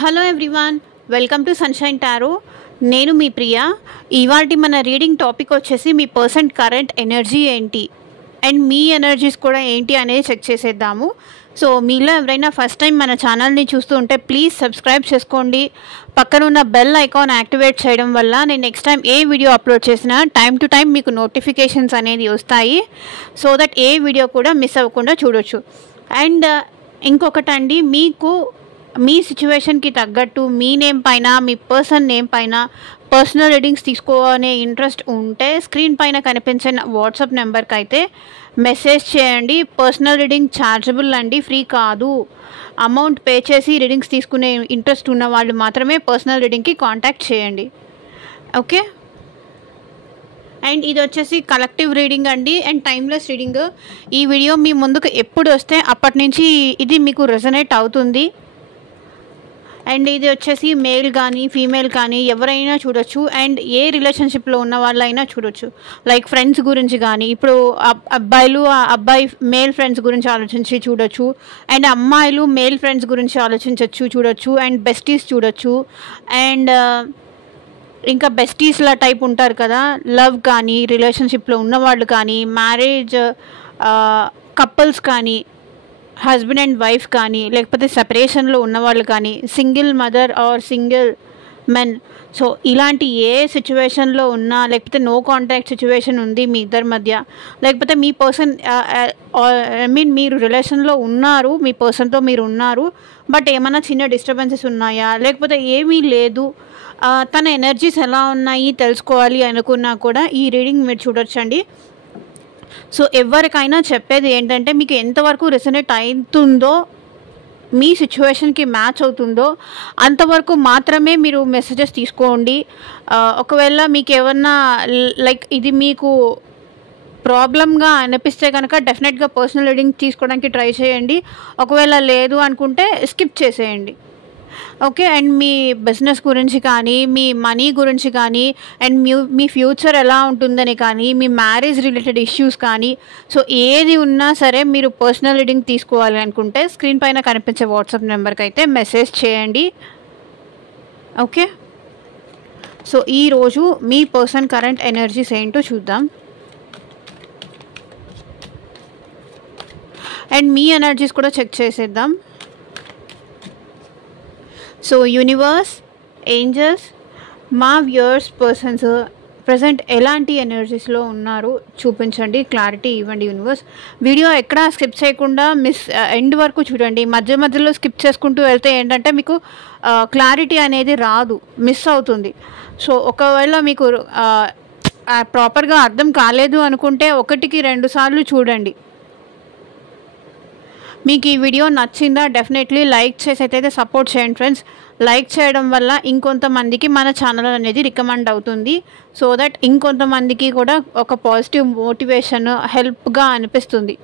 Hello everyone, welcome to sunshine tarot. నేను మీ ప్రియా. ఇవాల్టి మన రీడింగ్ టాపిక్ వచ్చేసి మీ పర్సన్ కరెంట్ ఎనర్జీ ఏంటి అండ్ మీ ఎనర్జీస్ కూడా ఏంటి అనేది చెక్ చేసేద్దాము. సో మీలో ఎవరైనా ఫస్ట్ టైం మన ఛానల్ని చూస్తూ ఉంటే ప్లీజ్ సబ్స్క్రైబ్ చేసుకోండి. పక్కన ఉన్న బెల్ ఐకాన్ యాక్టివేట్ చేయడం వల్ల నేను నెక్స్ట్ టైం ఏ వీడియో అప్లోడ్ చేసినా టైం టు టైం మీకు నోటిఫికేషన్స్ అనేది వస్తాయి. సో దట్ ఏ వీడియో కూడా మిస్ అవ్వకుండా చూడొచ్చు. అండ్ ఇంకొకటండి, మీకు మీ సిచ్యువేషన్కి తగ్గట్టు మీ నేమ్ పైన, మీ పర్సన్ నేమ్ పైన పర్సనల్ రీడింగ్స్ తీసుకోవాలనే ఇంట్రెస్ట్ ఉంటే స్క్రీన్ పైన కనిపించే వాట్సాప్ నెంబర్కి అయితే మెసేజ్ చేయండి. పర్సనల్ రీడింగ్ ఛార్జబుల్ అండి, ఫ్రీ కాదు. అమౌంట్ పే చేసి రీడింగ్స్ తీసుకునే ఇంట్రెస్ట్ ఉన్న వాళ్ళు మాత్రమే పర్సనల్ రీడింగ్కి కాంటాక్ట్ చేయండి. ఓకే. అండ్ ఇది వచ్చేసి కలెక్టివ్ రీడింగ్ అండి అండ్ టైమ్లెస్ రీడింగ్. ఈ వీడియో మీ ముందుకు ఎప్పుడు వస్తే అప్పటి నుంచి ఇది మీకు రెజనేట్ అవుతుంది. అండ్ ఇది వచ్చేసి మేల్ కానీ ఫీమేల్ కానీ ఎవరైనా చూడొచ్చు. అండ్ ఏ రిలేషన్షిప్లో ఉన్న వాళ్ళైనా చూడొచ్చు. లైక్ ఫ్రెండ్స్ గురించి కానీ, ఇప్పుడు అబ్బాయిలు అబ్బాయి మేల్ ఫ్రెండ్స్ గురించి ఆలోచించి చూడొచ్చు. అండ్ అమ్మాయిలు మేల్ ఫ్రెండ్స్ గురించి ఆలోచించవచ్చు, చూడొచ్చు. అండ్ బెస్టీస్ చూడొచ్చు. అండ్ ఇంకా బెస్టీస్ల టైప్ ఉంటారు కదా, లవ్ కానీ రిలేషన్షిప్లో ఉన్నవాళ్ళు కానీ, మ్యారేజ్ కపుల్స్ కానీ, హస్బెండ్ అండ్ వైఫ్ కానీ, లేకపోతే సెపరేషన్లో ఉన్నవాళ్ళు కానీ, single mother are single men. So ఇలాంటి ఏ సిచ్యువేషన్లో ఉన్నా, లేకపోతే నో కాంటాక్ట్ సిచ్యువేషన్ ఉంది మీ ఇద్దరి మధ్య, లేకపోతే మీ పర్సన్ మీరు రిలేషన్లో ఉన్నారు, మీ పర్సన్తో మీరు ఉన్నారు, బట్ ఏమైనా చిన్న డిస్టర్బెన్సెస్ ఉన్నాయా, లేకపోతే ఏమీ లేదు, తన ఎనర్జీస్ ఎలా ఉన్నాయి తెలుసుకోవాలి అనుకున్నా కూడా ఈ రీడింగ్ మీరు చూడొచ్చండి. సో ఎవరికైనా చెప్పేది ఏంటంటే, మీకు ఎంతవరకు రెసనేట్ అవుతుందో, మీ సిచ్యువేషన్కి మ్యాచ్ అవుతుందో అంతవరకు మాత్రమే మీరు మెసేజెస్ తీసుకోండి. ఒకవేళ మీకు ఏమన్నా లైక్ ఇది మీకు ప్రాబ్లమ్గా అనిపిస్తే కనుక డెఫినెట్గా పర్సనల్ రీడింగ్ తీసుకోవడానికి ట్రై చేయండి. ఒకవేళ లేదు అనుకుంటే స్కిప్ చేసేయండి. ఓకే. అండ్ మీ బిజినెస్ గురించి కానీ, మీ మనీ గురించి కానీ, అండ్ మీ ఫ్యూచర్ ఎలా ఉంటుందని కానీ, మీ మ్యారేజ్ రిలేటెడ్ ఇష్యూస్ కానీ, సో ఏది ఉన్నా సరే మీరు పర్సనల్ రీడింగ్ తీసుకోవాలి అనుకుంటే స్క్రీన్ పైన కనిపించే వాట్సాప్ నెంబర్కి అయితే మెసేజ్ చేయండి. ఓకే. సో ఈరోజు మీ పర్సన్ కరెంట్ ఎనర్జీస్ ఏంటో చూద్దాం. అండ్ మీ ఎనర్జీస్ కూడా చెక్ చేసేద్దాం. సో యూనివర్స్, ఏంజల్స్, మా వ్యూయర్స్ పర్సన్స్ ప్రజెంట్ ఎలాంటి ఎనర్జీస్లో ఉన్నారు చూపించండి, క్లారిటీ ఇవ్వండి యూనివర్స్. వీడియో ఎక్కడా స్కిప్ చేయకుండా ఎండ్ వరకు చూడండి. మధ్య మధ్యలో స్కిప్ చేసుకుంటూ వెళ్తే ఏంటంటే మీకు క్లారిటీ అనేది రాదు, మిస్ అవుతుంది. సో ఒకవేళ మీకు ప్రాపర్గా అర్థం కాలేదు అనుకుంటే 1-2 సార్లు చూడండి. మీకు ఈ వీడియో నచ్చిందా? డెఫినెట్లీ లైక్ చేసి అయితే సపోర్ట్ చేయండి ఫ్రెండ్స్. లైక్ చేయడం వల్ల ఇంకొంతమందికి మన ఛానల్ అనేది రికమెండ్ అవుతుంది. సో దట్ ఇంకొంతమందికి కూడా ఒక పాజిటివ్ మోటివేషన్, హెల్ప్గా అనిపిస్తుంది.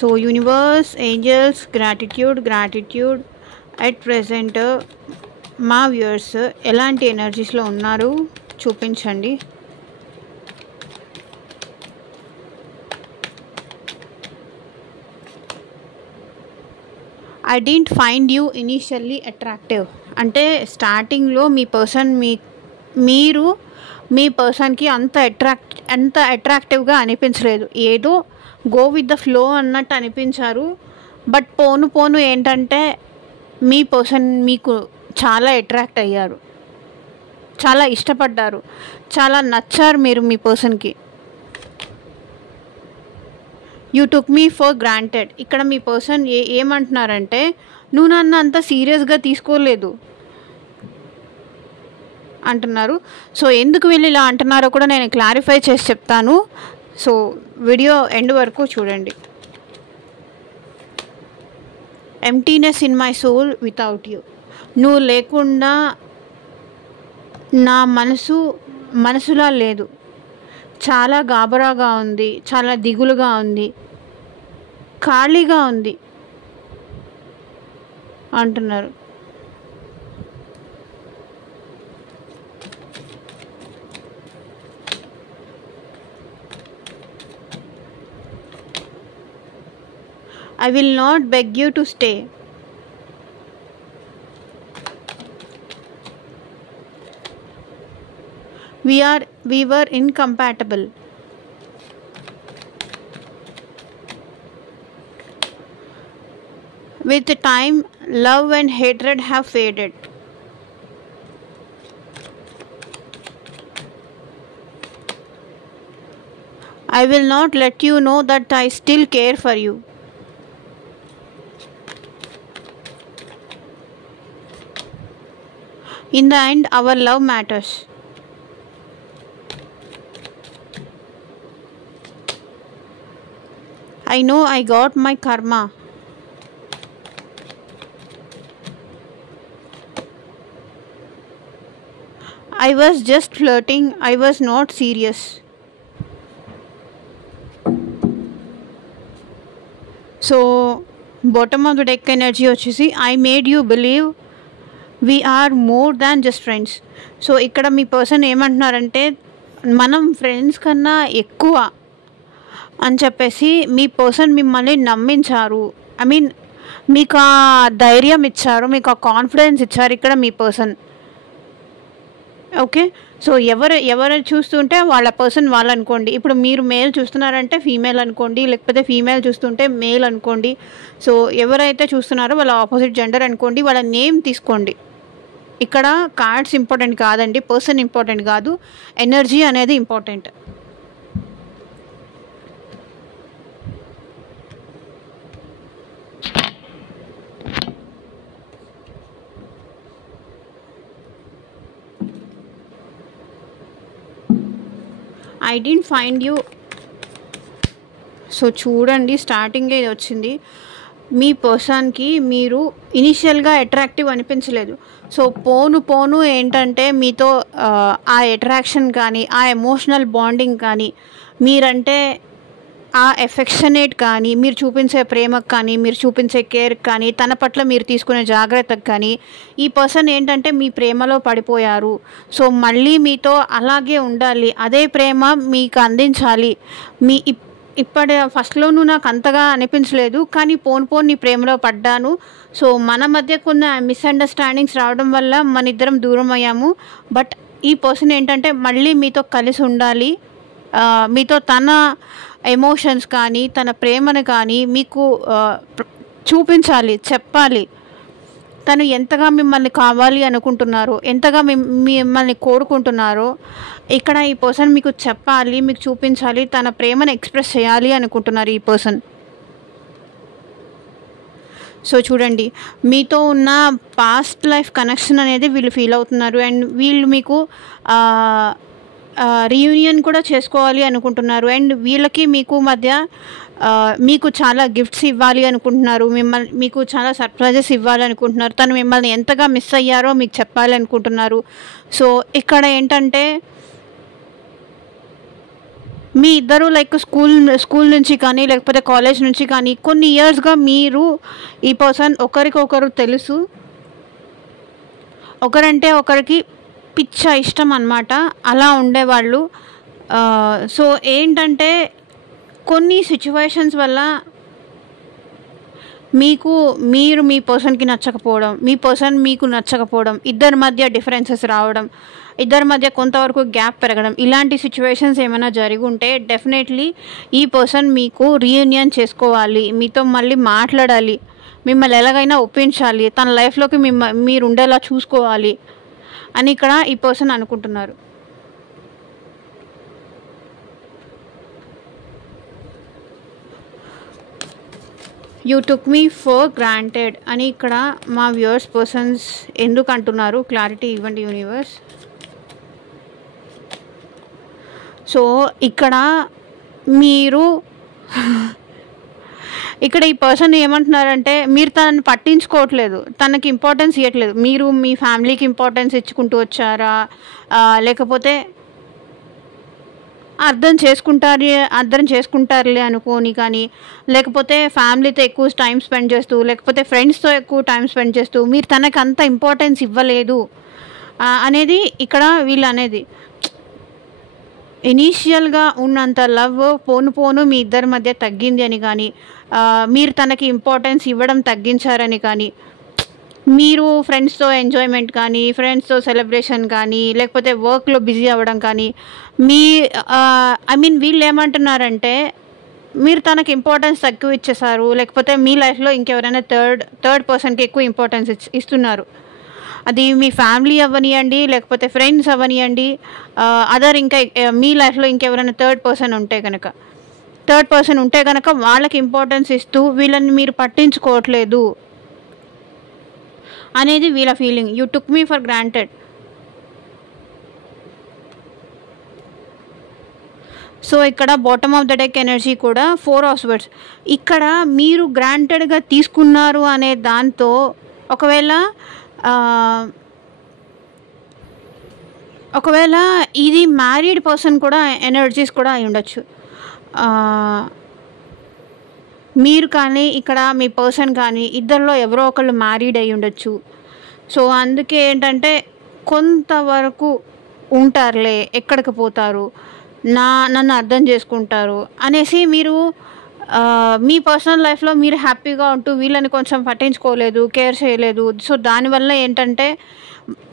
So universe, angels, gratitude at present మా వ్యూయర్స్ ఎలాంటి ఎనర్జీస్లో ఉన్నారు చూపించండి. I don't find you initially attractive అంటే స్టార్టింగ్లో మీ పర్సన్ మీరు మీ పర్సన్కి అంత అట్రాక్టివ్గా అనిపించలేదు. ఏదో గో విత్ ద ఫ్లో అన్నట్టు అనిపించారు. బట్ పోను ఏంటంటే మీ పర్సన్ మీకు చాలా అట్రాక్ట్ అయ్యారు, చాలా ఇష్టపడ్డారు, చాలా నచ్చారు మీరు మీ పర్సన్కి. You took me for granted. ఇక్కడ మీ పర్సన్ ఏమంటున్నారంటే, నువ్వు నన్ను అంత సీరియస్గా తీసుకోలేదు అంటున్నారు. సో ఎందుకు వీళ్ళు ఇలా అంటున్నారో కూడా నేను క్లారిఫై చేసి చెప్తాను. సో వీడియో ఎండ్ వరకు చూడండి. Emptiness in my soul without you. నువ్వు లేకుండా నా మనసులా లేదు. చాలా గాబరాగా ఉంది, చాలా దిగులుగా ఉంది, ఖాళీగా ఉంది అంటున్నారు. I will not beg you to stay. We were incompatible. With time, love and hatred have faded. I will not let you know that I still care for you. In the end, our love matters. I know I got my karma. I was just flirting. I was not serious. So bottom of the deck energy వచ్చేసి I made you believe we are more than just friends. So ఇక్కడ మీ person ఏమంటున్నారంటే మనం friends కన్నా ఎక్కువ అని చెప్పేసి మీ person మిమ్మల్ని నమ్మించారు. ఐ మీన్ మీకు ఆ ధైర్యం ఇచ్చారు, మీకు ఆ కాన్ఫిడెన్స్ ఇచ్చారు ఇక్కడ మీ పర్సన్. ఓకే, సో ఎవరు చూస్తుంటే వాళ్ళ పర్సన్ వాళ్ళు అనుకోండి. ఇప్పుడు మీరు మేల్ చూస్తున్నారంటే ఫీమేల్ అనుకోండి, లేకపోతే ఫీమేల్ చూస్తుంటే మేల్ అనుకోండి. సో ఎవరైతే చూస్తున్నారో వాళ్ళ ఆపోజిట్ జెండర్ అనుకోండి, వాళ్ళ నేమ్ తీసుకోండి. ఇక్కడ కార్డ్స్ ఇంపార్టెంట్ కాదండి, పర్సన్ ఇంపార్టెంట్ కాదు, ఎనర్జీ అనేది important. I don't find you. So చూడండి, స్టార్టింగే ఇది వచ్చింది. మీ పర్సన్కి మీరు ఇనిషియల్గా అట్రాక్టివ్ అనిపించలేదు. సో పోను ఏంటంటే మీతో ఆ అట్రాక్షన్ కానీ, ఆ ఎమోషనల్ బాండింగ్ కానీ, మీరంటే ఆ ఎఫెక్షనేట్ కానీ, మీరు చూపించే ప్రేమకు కానీ, మీరు చూపించే కేర్కి కానీ, తన పట్ల మీరు తీసుకునే జాగ్రత్తకు కానీ ఈ పర్సన్ ఏంటంటే మీ ప్రేమలో పడిపోయారు. సో మళ్ళీ మీతో అలాగే ఉండాలి, అదే ప్రేమ మీకు అందించాలి. మీ ఇప్పటి ఫస్ట్లోనూ నాకు అంతగా అనిపించలేదు, కానీ పోను నీ ప్రేమలో పడ్డాను. సో మన మధ్య కొన్ని మిస్అండర్స్టాండింగ్స్ రావడం వల్ల మన ఇద్దరం దూరం అయ్యాము. బట్ ఈ పర్సన్ ఏంటంటే మళ్ళీ మీతో కలిసి ఉండాలి, మీతో తన ఎమోషన్స్ కానీ తన ప్రేమను కానీ మీకు చూపించాలి, చెప్పాలి. తను ఎంతగా మిమ్మల్ని కావాలి అనుకుంటున్నారో, ఎంతగా మిమ్మల్ని కోరుకుంటున్నారో ఇక్కడ ఈ పర్సన్ మీకు చెప్పాలి, మీకు చూపించాలి, తన ప్రేమను ఎక్స్ప్రెస్ చేయాలి అనుకుంటున్నారు ఈ పర్సన్. సో చూడండి, మీతో ఉన్న పాస్ట్ లైఫ్ కనెక్షన్ అనేది వీళ్ళు ఫీల్ అవుతున్నారు. అండ్ వీళ్ళు మీకు రీయూనియన్ కూడా చేసుకోవాలి అనుకుంటున్నారు. అండ్ వీళ్ళకి మీకు మధ్య మీకు చాలా గిఫ్ట్స్ ఇవ్వాలి అనుకుంటున్నారు, మీకు చాలా సర్ప్రైజెస్ ఇవ్వాలి అనుకుంటున్నారు. తను మిమ్మల్ని ఎంతగా మిస్ అయ్యారో మీకు చెప్పాలి అనుకుంటున్నారు. సో ఇక్కడ ఏంటంటే మీ ఇద్దరు లైక్ స్కూల్ నుంచి కానీ లేకపోతే కాలేజ్ నుంచి కానీ కొన్ని ఇయర్స్గా మీరు ఈ పర్సన్ ఒకరికొకరు తెలుసు, ఒకరంటే ఒకరికి పిచ్చ ఇష్టం అన్నమాట, అలా ఉండేవాళ్ళు. సో ఏంటంటే కొన్ని సిచ్యువేషన్స్ వల్ల మీరు మీ పర్సన్కి నచ్చకపోవడం, మీ పర్సన్ మీకు నచ్చకపోవడం, ఇద్దరి మధ్య డిఫరెన్సెస్ రావడం, ఇద్దరి మధ్య కొంతవరకు గ్యాప్ పెరగడం, ఇలాంటి సిచ్యువేషన్స్ ఏమైనా జరిగి ఉంటే డెఫినెట్లీ ఈ పర్సన్ మీకు రీయూనియన్ చేసుకోవాలి, మీతో మళ్ళీ మాట్లాడాలి, మిమ్మల్ని ఎలాగైనా ఒప్పించాలి, తన లైఫ్లోకి మీరు ఉండేలా చూసుకోవాలి అని ఇక్కడ ఈ పర్సన్ అనుకుంటున్నారు. You took me for granted అని ఇక్కడ మా వ్యూవర్స్ పర్సన్స్ ఎందుకు అంటున్నారు, క్లారిటీ ఇవ్వండి యూనివర్స్. సో ఇక్కడ ఈ పర్సన్ ఏమంటున్నారంటే మీరు తనని పట్టించుకోవట్లేదు, తనకి ఇంపార్టెన్స్ ఇవ్వట్లేదు. మీరు మీ ఫ్యామిలీకి ఇంపార్టెన్స్ ఇచ్చుకుంటూ వచ్చారా, లేకపోతే అర్థం చేసుకుంటారులే అనుకోని కానీ, లేకపోతే ఫ్యామిలీతో ఎక్కువ టైం స్పెండ్ చేస్తూ, లేకపోతే ఫ్రెండ్స్తో ఎక్కువ టైం స్పెండ్ చేస్తూ మీరు తనకు అంత ఇంపార్టెన్స్ ఇవ్వలేదు అనేది ఇక్కడ వీళ్ళు అనేది. ఇనీషియల్గా ఉన్నంత లవ్ పోను పోను మీ ఇద్దరి మధ్య తగ్గింది అని కానీ, మీరు తనకి ఇంపార్టెన్స్ ఇవ్వడం తగ్గించారని కానీ, మీరు ఫ్రెండ్స్తో ఎంజాయ్మెంట్ కానీ, ఫ్రెండ్స్తో సెలబ్రేషన్ కానీ, లేకపోతే వర్క్లో బిజీ అవ్వడం కానీ, మీ ఐ మీన్ వీళ్ళు ఏమంటున్నారంటే మీరు తనకి ఇంపార్టెన్స్ తక్కువ ఇచ్చేసారు, లేకపోతే మీ లైఫ్లో ఇంకెవరైనా థర్డ్ పర్సన్కి ఎక్కువ ఇంపార్టెన్స్ ఇస్తున్నారు. అది మీ ఫ్యామిలీ అవ్వనియండి, లేకపోతే ఫ్రెండ్స్ అవ్వనియండి, అదర్ ఇంకా మీ లైఫ్లో ఇంకెవరైనా థర్డ్ పర్సన్ ఉంటే కనుక వాళ్ళకి ఇంపార్టెన్స్ ఇస్తూ వీళ్ళని మీరు పట్టించుకోవట్లేదు అనేది వీళ్ళ feeling. You took me for granted. So ఇక్కడ bottom of the deck energy కూడా 4 ఆఫ్ స్వర్డ్స్. ఇక్కడ మీరు గ్రాంటెడ్గా తీసుకున్నారు అనే దాంతో ఒకవేళ ఇది మ్యారీడ్ పర్సన్ కూడా ఎనర్జీస్ కూడా అయి ఉండొచ్చు. మీరు కానీ ఇక్కడ మీ పర్సన్ కానీ ఇద్దరిలో ఎవరో ఒకళ్ళు మ్యారీడ్ అయి ఉండొచ్చు. సో అందుకే ఏంటంటే కొంతవరకు ఉంటారులే, ఎక్కడికి పోతారు, నన్ను అర్థం చేసుకుంటారు అనేసి మీరు మీ పర్సనల్ లైఫ్లో మీరు హ్యాపీగా ఉంటూ వీళ్ళని కొంచెం పట్టించుకోలేదు, కేర్ చేయలేదు. సో దానివల్ల ఏంటంటే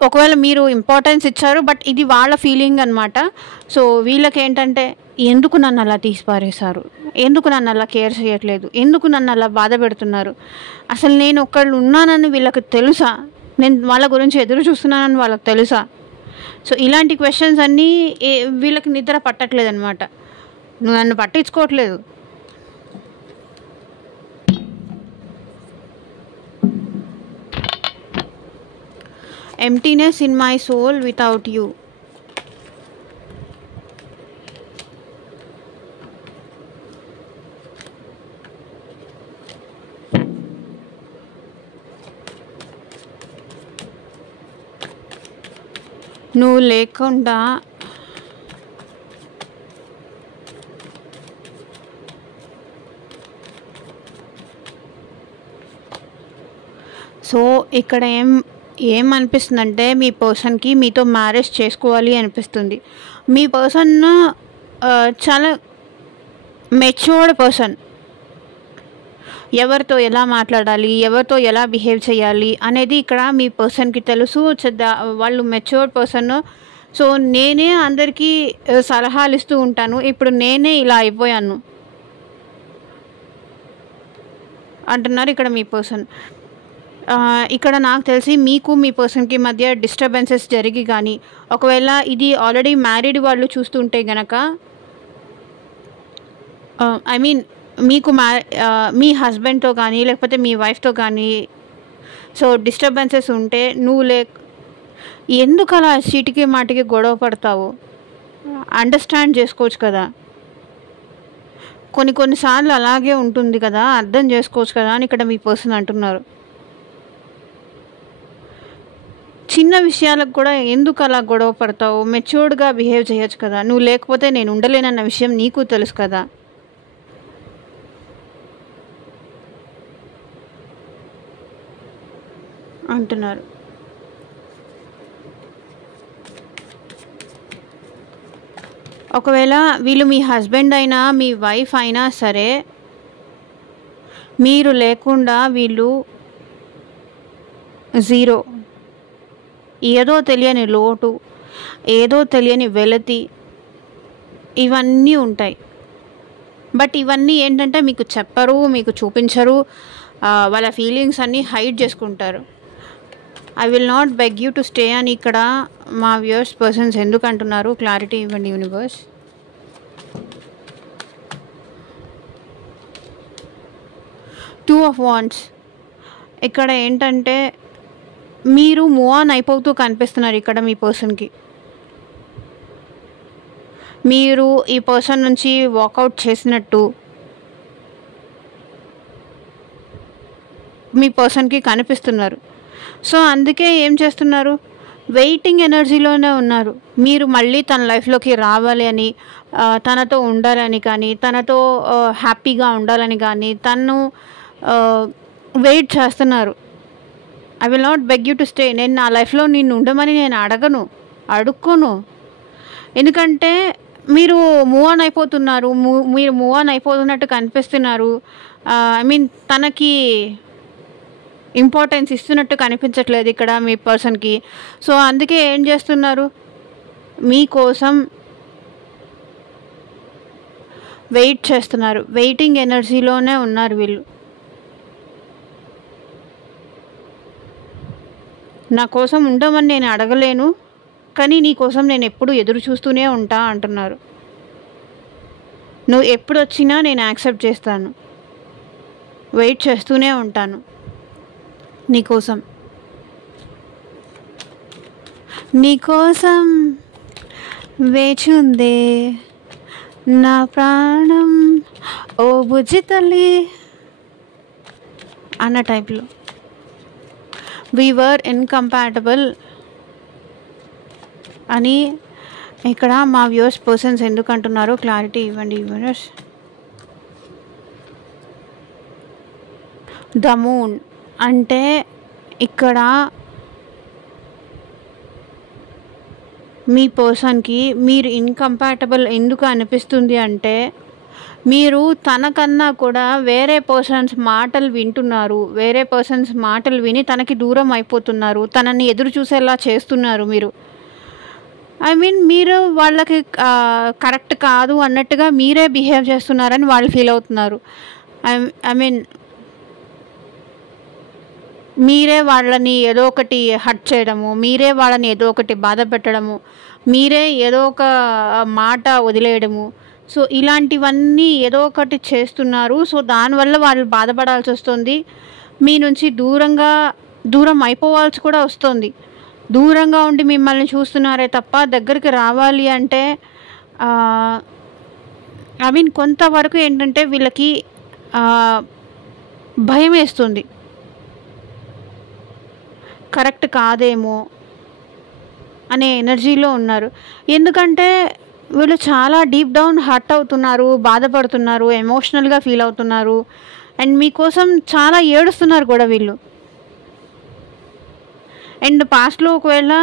ఒకవేళ మీరు ఇంపార్టెన్స్ ఇచ్చారు, బట్ ఇది వాళ్ళ ఫీలింగ్ అనమాట. సో వీళ్ళకి ఏంటంటే ఎందుకు నన్ను అలా తీసిపారేశారు, ఎందుకు నన్ను అలా కేర్ చేయట్లేదు, ఎందుకు నన్ను అలా బాధ పెడుతున్నారు, అసలు నేను ఒక్కళ్ళు ఉన్నానని వీళ్ళకి తెలుసా, నేను వాళ్ళ గురించి ఎదురు చూస్తున్నానని వాళ్ళకి తెలుసా. సో ఇలాంటి క్వశ్చన్స్ అన్నీ వీళ్ళకి నిద్ర పట్టట్లేదు అనమాట. నువ్వు నన్ను పట్టించుకోవట్లేదు. Emptiness in my soul without you. నువ్వు లేకుండా సో ఇక్కడ ఏమనిపిస్తుందంటే మీ పర్సన్కి మీతో మ్యారేజ్ చేసుకోవాలి అనిపిస్తుంది. మీ పర్సన్ చాలా మెచ్యూర్డ్ పర్సన్. ఎవరితో ఎలా మాట్లాడాలి, ఎవరితో ఎలా బిహేవ్ చేయాలి అనేది ఇక్కడ మీ పర్సన్కి తెలుసు. వాళ్ళు మెచ్యూర్డ్ పర్సన్. సో నేనే అందరికీ సలహాలు ఇస్తూ ఉంటాను, ఇప్పుడు నేనే ఇలా అయిపోయాను అంటున్నారు ఇక్కడ మీ పర్సన్. ఇక్కడ నాకు తెలిసి మీకు మీ పర్సన్కి మధ్య డిస్టర్బెన్సెస్ జరిగి కానీ, ఒకవేళ ఇది ఆల్రెడీ మ్యారీడ్ వాళ్ళు చూస్తుంటే గనక, ఐ మీన్ మీకు మీ హస్బెండ్తో కానీ లేకపోతే మీ వైఫ్తో కానీ సో డిస్టర్బెన్సెస్ ఉంటే, ఎందుకు అలా చీటికి మాటికి గొడవ పడతావు, అండర్స్టాండ్ చేసుకోవచ్చు కదా, కొన్నిసార్లు అలాగే ఉంటుంది కదా, అర్థం చేసుకోవచ్చు కదా అని ఇక్కడ మీ పర్సన్ అంటున్నారు. చిన్న విషయాలకు కూడా ఎందుకు అలా గొడవ పడతావు, మెచ్యూర్డ్గా బిహేవ్ చేయొచ్చు కదా, నువ్వు లేకపోతే నేను ఉండలేనన్న విషయం నీకు తెలుసు కదా. అంటున్నారు. ఒకవేళ వీళ్ళు మీ హస్బెండ్ అయినా మీ వైఫ్ అయినా సరే, మీరు లేకుండా వీళ్ళు జీరో. ఏదో తెలియని లోటు, ఏదో తెలియని వెలతి, ఇవన్నీ ఉంటాయి. బట్ ఇవన్నీ ఏంటంటే మీకు చెప్పరు, మీకు చూపించరు, వాళ్ళ ఫీలింగ్స్ అన్నీ హైడ్ చేసుకుంటారు. I will not beg you to stay అని ఇక్కడ మా వ్యూయర్స్ పర్సన్స్ ఎందుకు అంటున్నారు, క్లారిటీ ఇవ్వండి యూనివర్స్. Two of wands. ఇక్కడ ఏంటంటే మీరు మూవ్ ఆన్ అయిపోతూ కనిపిస్తున్నారు ఇక్కడ మీ పర్సన్కి. మీరు ఈ పర్సన్ నుంచి వాకౌట్ చేసినట్టు మీ పర్సన్కి కనిపిస్తున్నారు. సో అందుకే ఏం చేస్తున్నారు, వెయిటింగ్ ఎనర్జీలోనే ఉన్నారు. మీరు మళ్ళీ తన లైఫ్లోకి రావాలి అని, తనతో ఉండాలని కానీ, తనతో హ్యాపీగా ఉండాలని కానీ తను వెయిట్ చేస్తున్నారు. I will not beg you to stay. నేను నా లైఫ్లో నిన్ను ఉండమని నేను అడుక్కోను. ఎందుకంటే మీరు మూవ్ ఆన్ అయిపోతున్నారు, మీరు మూవ్ ఆన్ అయిపోతున్నట్టు కనిపిస్తున్నారు. ఐ మీన్ తనకి ఇంపార్టెన్స్ ఇస్తున్నట్టు కనిపించట్లేదు ఇక్కడ మీ పర్సన్కి. సో అందుకే ఏం చేస్తున్నారు, మీకోసం వెయిట్ చేస్తున్నారు. వెయిటింగ్ ఎనర్జీలోనే ఉన్నారు వీళ్ళు. నా కోసం ఉండమని నేను అడగలేను, కానీ నీ కోసం నేను ఎప్పుడు ఎదురు చూస్తూనే ఉంటా అంటున్నారు. నువ్వు ఎప్పుడు వచ్చినా నేను యాక్సెప్ట్ చేస్తాను, వెయిట్ చేస్తూనే ఉంటాను నీకోసం. నీకోసం వేచి ఉందే నా ప్రాణం ఓ బుజ్జి తల్లి అన్న టైప్లో. వీ వర్ ఇన్కంపాటబుల్ అని ఇక్కడ మా వ్యూవర్స్ పర్సన్స్ ఎందుకు అంటున్నారో క్లారిటీ ఇవ్వండి వ్యూవర్స్. ద మూన్ అంటే ఇక్కడ మీ పర్సన్కి మీరు ఇన్కంపాటబుల్ ఎందుకు అనిపిస్తుంది అంటే, మీరు తనకన్నా కూడా వేరే పర్సన్స్ మాటలు వింటున్నారు, వేరే పర్సన్స్ మాటలు విని తనకి దూరం అయిపోతున్నారు, తనని ఎదురు చూసేలా చేస్తున్నారు మీరు. ఐ మీన్ మీరు వాళ్ళకి కరెక్ట్ కాదు అన్నట్టుగా మీరే బిహేవ్ చేస్తున్నారని వాళ్ళు ఫీల్ అవుతున్నారు. ఐ మీన్ మీరే వాళ్ళని ఏదో ఒకటి హర్ట్ చేయడము, మీరే వాళ్ళని ఏదో ఒకటి బాధ పెట్టడము, మీరే ఏదో ఒక మాట వదిలేయడము. సో ఇలాంటివన్నీ ఏదో ఒకటి చేస్తున్నారు. సో దానివల్ల వాళ్ళు బాధపడాల్సి వస్తుంది, మీ నుంచి దూరం అయిపోవాల్సి కూడా వస్తుంది. దూరంగా ఉండి మిమ్మల్ని చూస్తున్నారే తప్ప దగ్గరికి రావాలి అంటే ఐ మీన్ కొంతవరకు ఏంటంటే వీళ్ళకి భయం వేస్తుంది, కరెక్ట్ కాదేమో అనే ఎనర్జీలో ఉన్నారు. ఎందుకంటే వీళ్ళు చాలా డీప్ డౌన్ హర్ట్ అవుతున్నారు, బాధపడుతున్నారు, ఎమోషనల్గా ఫీల్ అవుతున్నారు, అండ్ మీకోసం చాలా ఏడుస్తున్నారు కూడా వీళ్ళు. అండ్ పాస్ట్లో ఒకవేళ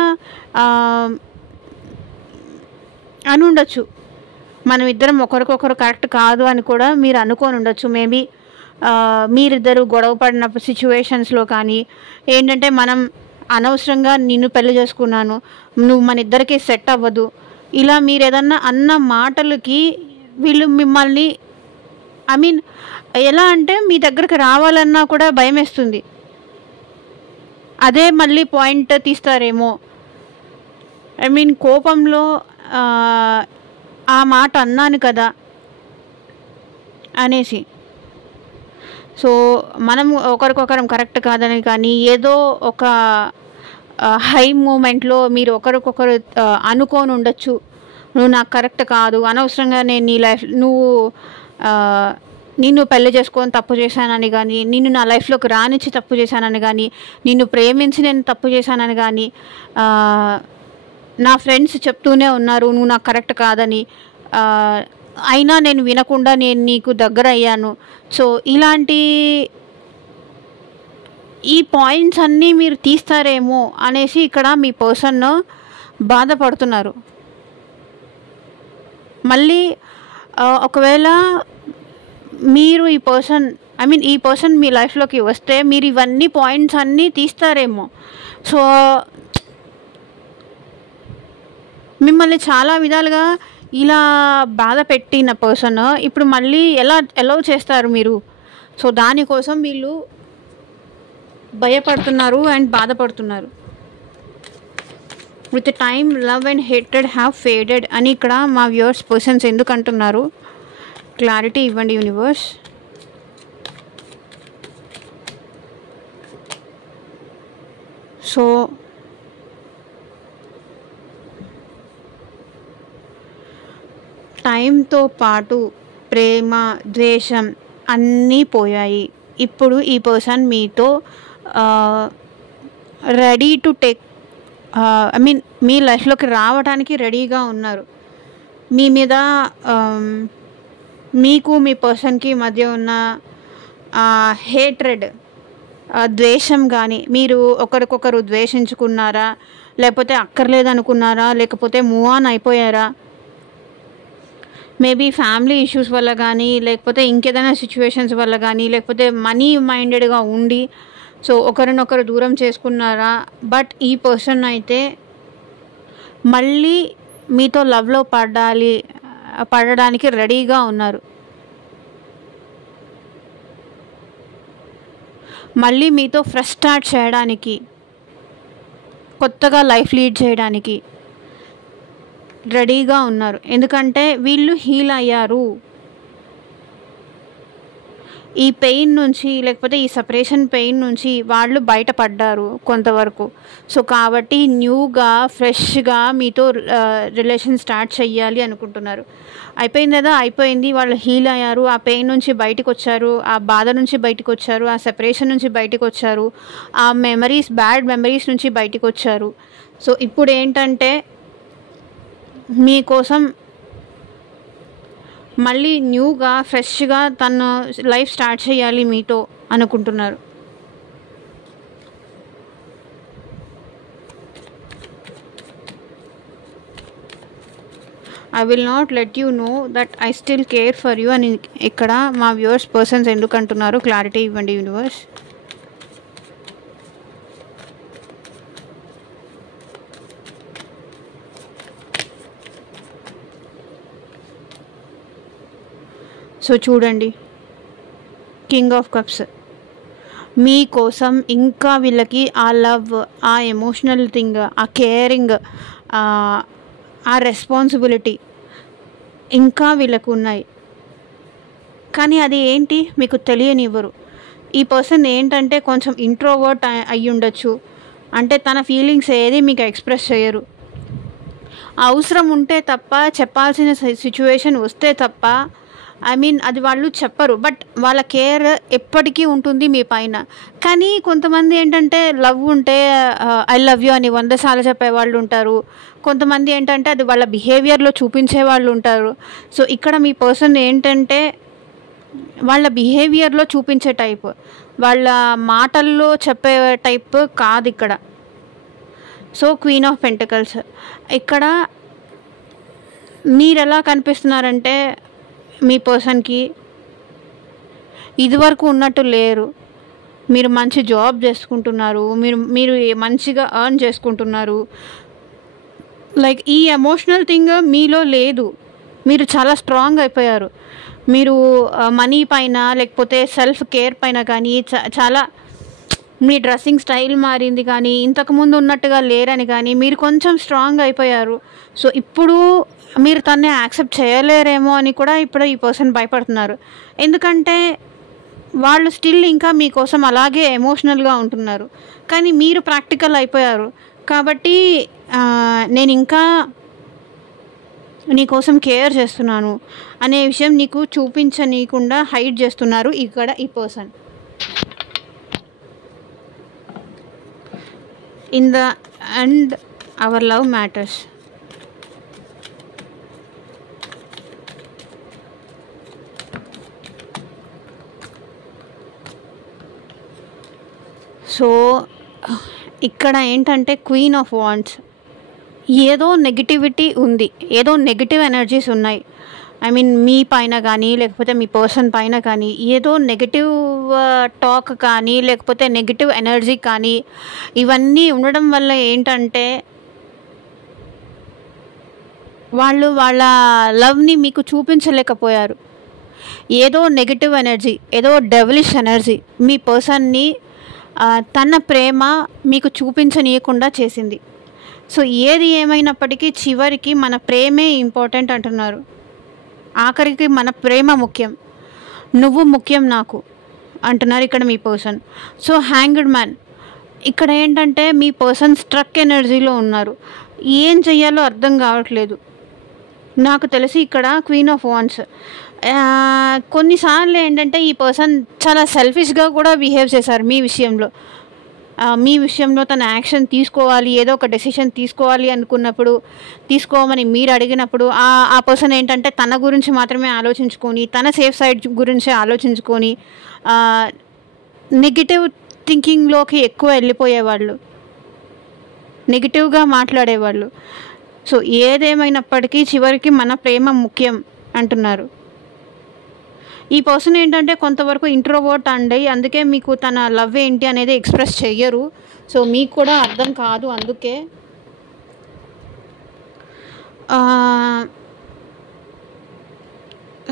అని ఉండొచ్చు, మనం ఇద్దరం ఒకరికొకరు కరెక్ట్ కాదు అని కూడా మీరు అనుకొని ఉండొచ్చు. మేబీ మీరిద్దరు గొడవ పడిన సిచ్యువేషన్స్లో కానీ ఏంటంటే, మనం అనవసరంగా నిన్ను పెళ్లి చేసుకున్నాను, నువ్వు మన ఇద్దరికి సెట్ అవ్వదు, ఇలా మీరు ఏదన్నా అన్న మాటలకి వీళ్ళు మిమ్మల్ని ఐ మీన్ ఎలా అంటే మీ దగ్గరికి రావాలన్నా కూడా భయం వేస్తుంది. అదే మళ్ళీ పాయింట్ తీస్తారేమో, ఐ మీన్ కోపంలో ఆ మాట అన్నాను కదా అనేసి. సో మనం ఒకరికొకరం కరెక్ట్ కాదని కానీ ఏదో ఒక హై మూమెంట్లో మీరు ఒకరికొకరు అనుకోని ఉండొచ్చు, నువ్వు నాకు కరెక్ట్ కాదు, అనవసరంగా నేను నీ లైఫ్ నిన్ను పెళ్లి చేసుకొని తప్పు చేశానని కానీ, నిన్ను నా లైఫ్లోకి రానిచ్చి తప్పు చేశానని కానీ, నిన్ను ప్రేమించి నేను తప్పు చేశానని కానీ, నా ఫ్రెండ్స్ చెప్తూనే ఉన్నారు నువ్వు నాకు కరెక్ట్ కాదని, అయినా నేను వినకుండా నేను నీకు దగ్గర అయ్యాను. సో ఇలాంటి ఈ పాయింట్స్ అన్నీ మీరు తీస్తారేమో అనేసి ఇక్కడ మీ పర్సన్ బాధపడుతున్నారు. మళ్ళీ ఒకవేళ మీరు ఈ పర్సన్ మీ లైఫ్లోకి వస్తే మీరు ఇవన్నీ పాయింట్స్ అన్నీ తీస్తారేమో. సో మిమ్మల్ని చాలా విధాలుగా ఇలా బాధ పెట్టిన పర్సన్ ఇప్పుడు మళ్ళీ ఎలా అలౌ చేస్తారు మీరు. సో దానికోసం వీళ్ళు భయపడుతున్నారు అండ్ బాధపడుతున్నారు. With time love and hatred have faded అని ఇక్కడ మా వ్యూవర్స్ పర్సన్స్ ఎందుకు అంటున్నారు, క్లారిటీ ఇవ్వండి యూనివర్స్. సో టైంతో పాటు ప్రేమ, ద్వేషం అన్నీ పోయాయి. ఇప్పుడు ఈ పర్సన్ మీతో ready to take I mean మీ లైఫ్లోకి రావడానికి రెడీగా ఉన్నారు. మీ మీద మీకు మీ పర్సన్కి మధ్య ఉన్న హేట్రెడ్, ద్వేషం కానీ, మీరు ఒకరికొకరు ద్వేషించుకున్నారా, లేకపోతే అక్కర్లేదనుకున్నారా, లేకపోతే మూవ్ ఆన్ అయిపోయారా, మేబీ ఫ్యామిలీ ఇష్యూస్ వల్ల కానీ, లేకపోతే ఇంకేదైనా సిచ్యువేషన్స్ వల్ల కానీ, లేకపోతే మనీ మైండెడ్గా ఉండి సో ఒకరినొకరు దూరం చేసుకున్నారా. బట్ ఈ పర్సన్ అయితే మళ్ళీ మీతో లవ్లో పడడానికి రెడీగా ఉన్నారు. మళ్ళీ మీతో ఫ్రెష్ స్టార్ట్ చేయడానికి, కొత్తగా లైఫ్ లీడ్ చేయడానికి రెడీగా ఉన్నారు. ఎందుకంటే వీళ్ళు హీల్ అయ్యారు ఈ పెయిన్ నుంచి, లేకపోతే ఈ సపరేషన్ పెయిన్ నుంచి వాళ్ళు బయటపడ్డారు కొంతవరకు. సో కాబట్టి న్యూగా ఫ్రెష్గా మీతో రిలేషన్ స్టార్ట్ చెయ్యాలి అనుకుంటున్నారు. అయిపోయింది కదా, అయిపోయింది. వాళ్ళు హీల్ అయ్యారు, ఆ పెయిన్ నుంచి బయటకు వచ్చారు, ఆ బాధ నుంచి బయటకు వచ్చారు, ఆ సెపరేషన్ నుంచి బయటకు వచ్చారు, ఆ బ్యాడ్ మెమరీస్ నుంచి బయటకు వచ్చారు. సో ఇప్పుడు ఏంటంటే మీకోసం మళ్ళీ న్యూగా ఫ్రెష్గా తను లైఫ్ స్టార్ట్ చేయాలి మీతో అనుకుంటున్నారు. I will not let you know that I still care for you అని ఇక్కడ మా వ్యూవర్స్ పర్సన్స్ ఎందుకు అంటున్నారు, క్లారిటీ ఇవ్వండి యూనివర్స్. సో చూడండి, కింగ్ ఆఫ్ కప్స్ మీకోసం ఇంకా వీళ్ళకి ఆ లవ్, ఆ ఎమోషనల్ థింగ్, ఆ కేరింగ్, ఆ రెస్పాన్సిబిలిటీ ఇంకా వీళ్ళకు ఉన్నాయి. కానీ అది ఏంటి మీకు తెలియనివ్వరు. ఈ పర్సన్ ఏంటంటే కొంచెం ఇంట్రోవర్ట్ అయ్యి ఉండొచ్చు. అంటే తన ఫీలింగ్స్ ఏది మీకు ఎక్స్ప్రెస్ చేయరు. అవసరం ఉంటే తప్ప, చెప్పాల్సిన సిచ్యువేషన్ వస్తే తప్ప అది వాళ్ళు చెప్పరు. బట్ వాళ్ళ కేర్ ఎప్పటికీ ఉంటుంది మీ పైన. కానీ కొంతమంది ఏంటంటే లవ్ ఉంటే ఐ లవ్ యూ అని 100 సార్లు చెప్పేవాళ్ళు ఉంటారు. కొంతమంది ఏంటంటే అది వాళ్ళ బిహేవియర్లో చూపించే వాళ్ళు ఉంటారు. సో ఇక్కడ మీ పర్సన్ ఏంటంటే వాళ్ళ బిహేవియర్లో చూపించే టైప్, వాళ్ళ మాటల్లో చెప్పే టైప్ కాదు ఇక్కడ. సో క్వీన్ ఆఫ్ పెంటకల్స్ ఇక్కడ మీరు ఎలా కనిపిస్తున్నారంటే మీ పర్సన్కి ఇదివరకు ఉన్నట్టు లేరు. మీరు మంచి జాబ్ చేసుకుంటున్నారు, మీరు మంచిగా ఎర్న్ చేసుకుంటున్నారు. లైక్ ఈ ఎమోషనల్ థింగ్ మీలో లేదు. మీరు చాలా స్ట్రాంగ్ అయిపోయారు. మీరు మనీ పైన, లేకపోతే సెల్ఫ్ కేర్ పైన కానీ చాలా, మీ డ్రెస్సింగ్ స్టైల్ మారింది కానీ ఇంతకుముందు ఉన్నట్టుగా లేరని కానీ మీరు కొంచెం స్ట్రాంగ్ అయిపోయారు. సో ఇప్పుడు మీరు తన్నే యాక్సెప్ట్ చేయలేరేమో అని కూడా ఇప్పుడు ఈ పర్సన్ భయపడుతున్నారు. ఎందుకంటే వాళ్ళు స్టిల్ ఇంకా మీకోసం అలాగే ఎమోషనల్గా ఉంటున్నారు. కానీ మీరు ప్రాక్టికల్ అయిపోయారు కాబట్టి నేను ఇంకా నీకోసం కేర్ చేస్తున్నాను అనే విషయం నీకు చూపించనీయకుండా హైడ్ చేస్తున్నారు ఇక్కడ ఈ person. In the end hour love matters. So ఇక్కడ ఏంటంటే క్వీన్ ఆఫ్ వాండ్స్, ఏదో నెగిటివిటీ ఉంది, ఏదో నెగిటివ్ ఎనర్జీస్ ఉన్నాయి. మీ పైన కానీ, లేకపోతే మీ పర్సన్ పైన కానీ ఏదో నెగిటివ్ టాక్ కానీ, లేకపోతే నెగిటివ్ ఎనర్జీ కానీ ఇవన్నీ ఉండడం వల్ల ఏంటంటే వాళ్ళు వాళ్ళ లవ్ని మీకు చూపించలేకపోయారు. ఏదో నెగిటివ్ ఎనర్జీ, ఏదో డెవిలిష్ ఎనర్జీ మీ పర్సన్ని తన ప్రేమ మీకు చూపించనీయకుండా చేసింది. సో ఏది ఏమైనప్పటికీ చివరికి మన ప్రేమే ఇంపార్టెంట్ అంటున్నారు. ఆఖరికి మన ప్రేమ ముఖ్యం, నువ్వు ముఖ్యం నాకు అంటున్నారు ఇక్కడ మీ పర్సన్. సో హ్యాంగ్డ్ మ్యాన్ ఇక్కడ ఏంటంటే మీ పర్సన్ స్ట్రక్ ఎనర్జీలో ఉన్నారు. ఏం చెయ్యాలో అర్థం కావట్లేదు. నాకు తెలిసి ఇక్కడ క్వీన్ ఆఫ్ వాండ్స్ కొన్నిసార్లు ఏంటంటే ఈ పర్సన్ చాలా సెల్ఫిష్గా కూడా బిహేవ్ చేశారు మీ విషయంలో తన యాక్షన్ తీసుకోవాలి, ఏదో ఒక డెసిషన్ తీసుకోవాలి అనుకున్నప్పుడు, తీసుకోమని మీరు అడిగినప్పుడు ఆ పర్సన్ ఏంటంటే తన గురించి మాత్రమే ఆలోచించుకొని, తన సేఫ్ సైడ్ గురించి ఆలోచించుకొని నెగిటివ్ థింకింగ్లోకి ఎక్కువ వెళ్ళిపోయేవాళ్ళు, నెగిటివ్గా మాట్లాడేవాళ్ళు. సో ఏదేమైనప్పటికీ చివరికి మన ప్రేమ ముఖ్యం అంటున్నారు. ఈ పర్సన్ ఏంటంటే కొంతవరకు ఇంట్రోవర్ట్ అండి, అందుకే మీకు తన లవ్ ఏంటి అనేది ఎక్స్ప్రెస్ చెయ్యరు. సో మీకు కూడా అర్థం కాదు. అందుకే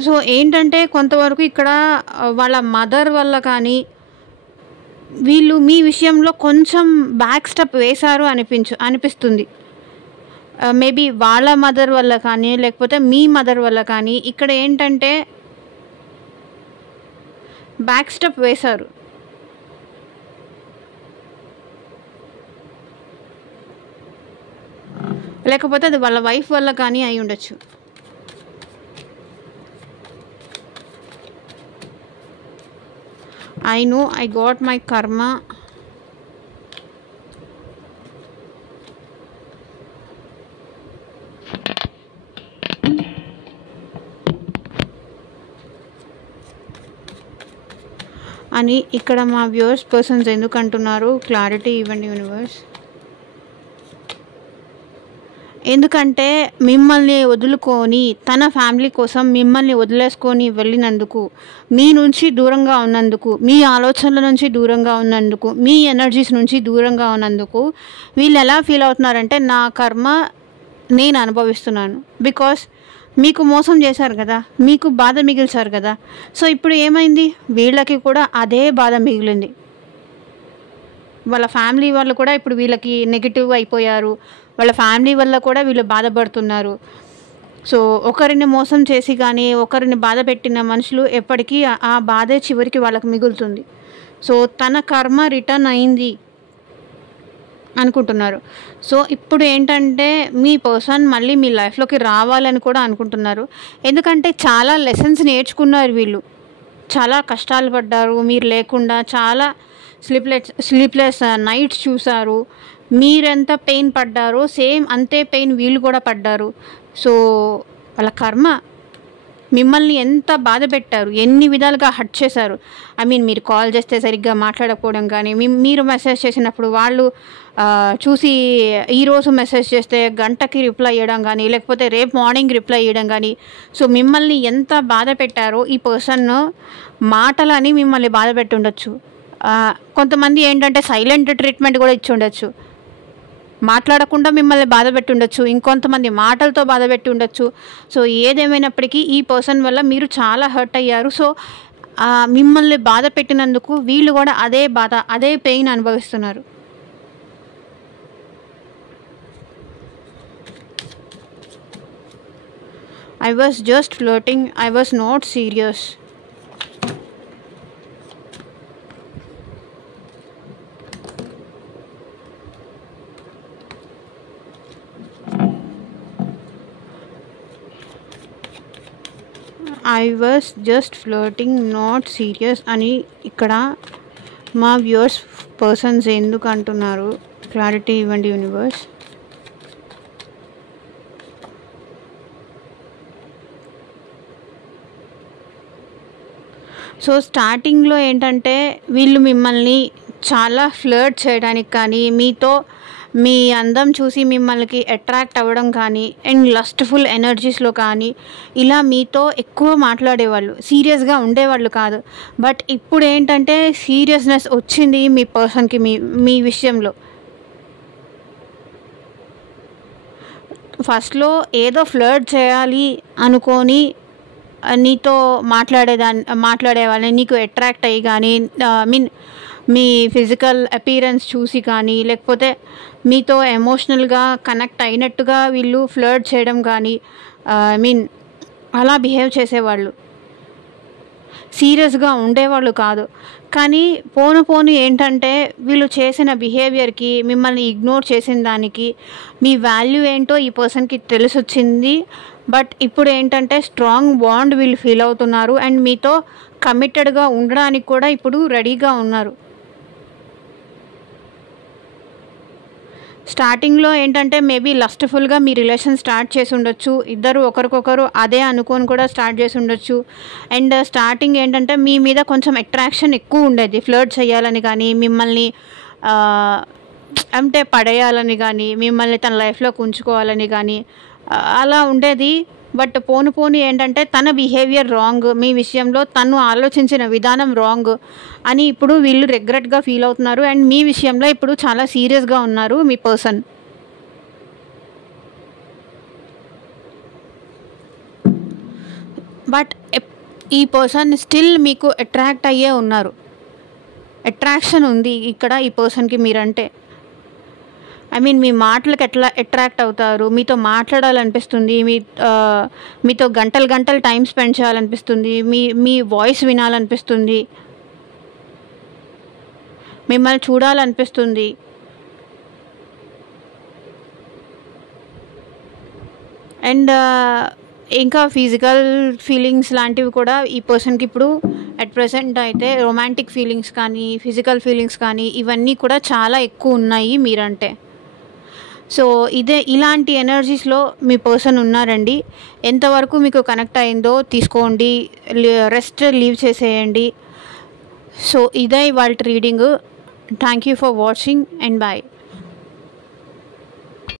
సో ఏంటంటే కొంతవరకు ఇక్కడ వాళ్ళ మదర్ వల్ల కానీ వీళ్ళు మీ విషయంలో కొంచెం బ్యాక్ స్టెప్ వేశారు అనిపిస్తుంది. మేబీ వాళ్ళ మదర్ వల్ల కానీ లేకపోతే మీ మదర్ వల్ల కానీ ఇక్కడ ఏంటంటే బ్యాక్ స్టెప్ వేశారు. లేకపోతే అది వాళ్ళ వైఫ్ వల్ల కానీ అయి ఉండొచ్చు. I know I got my karma. అని ఇక్కడ మా వ్యూవర్స్ పర్సన్స్ ఎందుకు అంటున్నారు, క్లారిటీ ఇవ్వండి యూనివర్స్. ఎందుకంటే మిమ్మల్ని వదులుకొని తన ఫ్యామిలీ కోసం మిమ్మల్ని వదిలేసుకొని వెళ్ళినందుకు, మీ నుంచి దూరంగా ఉన్నందుకు, మీ ఆలోచనల నుంచి దూరంగా ఉన్నందుకు, మీ ఎనర్జీస్ నుంచి దూరంగా ఉన్నందుకు వీళ్ళు ఎలా ఫీల్ అవుతున్నారంటే నా కర్మ నేను అనుభవిస్తున్నాను. బికాస్ మీకు మోసం చేశారు కదా, మీకు బాధ మిగిల్చారు కదా. సో ఇప్పుడు ఏమైంది, వీళ్ళకి కూడా అదే బాధ మిగిలింది. వాళ్ళ ఫ్యామిలీ వాళ్ళు కూడా ఇప్పుడు వీళ్ళకి నెగిటివ్ అయిపోయారు. వాళ్ళ ఫ్యామిలీ వల్ల కూడా వీళ్ళు బాధపడుతున్నారు. సో ఒకరిని మోసం చేసి కానీ ఒకరిని బాధ పెట్టిన మనుషులు ఎప్పటికీ ఆ బాధే చివరికి వాళ్ళకి మిగులుతుంది. సో తన కర్మ రిటర్న్ అయింది అనుకుంటున్నారు. సో ఇప్పుడు ఏంటంటే మీ పర్సన్ మళ్ళీ మీ లైఫ్లోకి రావాలని కూడా అనుకుంటున్నారు. ఎందుకంటే చాలా లెసన్స్ నేర్చుకున్నారు వీళ్ళు, చాలా కష్టాలు పడ్డారు మీరు లేకుండా, చాలా స్లీప్లెస్ నైట్స్ చూసారు. మీరెంత పెయిన్ పడ్డారో సేమ్ అంతే పెయిన్ వీళ్ళు కూడా పడ్డారు. సో వాళ్ళ కర్మ మిమ్మల్ని ఎంత బాధ పెట్టారు, ఎన్ని విధాలుగా హర్ట్ చేశారు. మీరు కాల్ చేస్తే సరిగ్గా మాట్లాడకపోవడం కానీ, మీరు మెసేజ్ చేసినప్పుడు వాళ్ళు చూసి ఈరోజు మెసేజ్ చేస్తే గంటకి రిప్లై ఇవ్వడం కానీ, లేకపోతే రేపు మార్నింగ్ రిప్లై ఇవ్వడం కానీ. సో మిమ్మల్ని ఎంత బాధ పెట్టారో ఈ పర్సన్ మాటలని మిమ్మల్ని బాధ పెట్టి ఉండొచ్చు. కొంతమంది ఏంటంటే సైలెంట్ ట్రీట్మెంట్ కూడా ఇచ్చి ఉండొచ్చు, మాట్లాడకుండా మిమ్మల్ని బాధ పెట్టి ఉండొచ్చు. ఇంకొంతమంది మాటలతో బాధ పెట్టి ఉండొచ్చు. సో ఏదేమైనప్పటికీ ఈ పర్సన్ వల్ల మీరు చాలా హర్ట్ అయ్యారు. సో మిమ్మల్ని బాధ పెట్టినందుకు వీళ్ళు కూడా అదే బాధ, అదే పెయిన్ అనుభవిస్తున్నారు. I was just flirting, I was not serious. I was just flirting, not serious అని ఇక్కడ మా వ్యూవర్స్ పర్సన్స్ ఎందుకు అంటున్నారు, క్లారిటీ ఇవ్వండి యూనివర్స్. సో స్టార్టింగ్లో ఏంటంటే వీళ్ళు మిమ్మల్ని చాలా ఫ్లర్ట్ చేయడానికి కానీ, మీతో మీ అందం చూసి మిమ్మల్ని అట్రాక్ట్ అవ్వడం కానీ, అండ్ లస్ట్ఫుల్ ఎనర్జీస్లో కానీ ఇలా మీతో ఎక్కువ మాట్లాడేవాళ్ళు, సీరియస్గా ఉండేవాళ్ళు కాదు. బట్ ఇప్పుడు ఏంటంటే సీరియస్నెస్ వచ్చింది మీ పర్సన్కి మీ విషయంలో. ఫస్ట్లో ఏదో ఫ్లర్ట్ చేయాలి అనుకొని నీతో మాట్లాడేవాళ్ళని నీకు అట్రాక్ట్ అయ్యి కానీ, మీ ఫిజికల్ అపీరెన్స్ చూసి కానీ, లేకపోతే మీతో ఎమోషనల్గా కనెక్ట్ అయినట్టుగా వీళ్ళు ఫ్లర్ట్ చేయడం కానీ, అలా బిహేవ్ చేసేవాళ్ళు, సీరియస్గా ఉండేవాళ్ళు కాదు. కానీ పోను ఏంటంటే వీళ్ళు చేసిన బిహేవియర్కి, మిమ్మల్ని ఇగ్నోర్ చేసిన దానికి మీ వాల్యూ ఏంటో ఈ పర్సన్కి తెలిసొచ్చింది. బట్ ఇప్పుడు ఏంటంటే స్ట్రాంగ్ బాండ్ వీళ్ళు ఫీల్ అవుతున్నారు, అండ్ మీతో కమిటెడ్గా ఉండడానికి కూడా ఇప్పుడు రెడీగా ఉన్నారు. స్టార్టింగ్లో ఏంటంటే మేబీ లస్ట్ఫుల్గా మీ రిలేషన్ స్టార్ట్ చేసి ఉండొచ్చు, ఇద్దరు ఒకరికొకరు అదే అనుకొని కూడా స్టార్ట్ చేసి ఉండొచ్చు. అండ్ స్టార్టింగ్ ఏంటంటే మీ మీద కొంచెం అట్రాక్షన్ ఎక్కువ ఉండేది, ఫ్లర్ట్ చేయాలని కానీ, మిమ్మల్ని అంటే పడేయాలని కానీ, మిమ్మల్ని తన లైఫ్లోకి ఉంచుకోవాలని కానీ అలా ఉండేది. బట్ పోను పోను ఏంటంటే తన బిహేవియర్ రాంగ్, మీ విషయంలో తను ఆలోచించిన విధానం రాంగ్ అని ఇప్పుడు వీళ్ళు రిగ్రెట్గా ఫీల్ అవుతున్నారు. అండ్ మీ విషయంలో ఇప్పుడు చాలా సీరియస్గా ఉన్నారు మీ పర్సన్. బట్ ఈ పర్సన్ స్టిల్ మీకు అట్రాక్ట్ అయ్యే ఉన్నారు. అట్రాక్షన్ ఉంది ఇక్కడ ఈ పర్సన్కి మీరంటే. ఐ మీన్ మీ మాటలకు ఎట్లా అట్రాక్ట్ అవుతారు, మీతో మాట్లాడాలనిపిస్తుంది, మీతో గంటలు గంటలు టైం స్పెండ్ చేయాలనిపిస్తుంది, మీ వాయిస్ వినాలనిపిస్తుంది, మిమ్మల్ని చూడాలనిపిస్తుంది. అండ్ ఇంకా ఫిజికల్ ఫీలింగ్స్ లాంటివి కూడా ఈ పర్సన్కి ఇప్పుడు అట్ ప్రెసెంట్ అయితే రొమాంటిక్ ఫీలింగ్స్ కానీ ఫిజికల్ ఫీలింగ్స్ కానీ ఇవన్నీ కూడా చాలా ఎక్కువ ఉన్నాయి మీరంటే. సో ఇలాంటి ఎనర్జీస్లో మీ పర్సన్ ఉన్నారండి. ఎంతవరకు మీకు కనెక్ట్ అయిందో తీసుకోండి, రెస్ట్ లీవ్ చేసేయండి. సో ఇదే ఇవాళ reading. Thank you for watching and bye.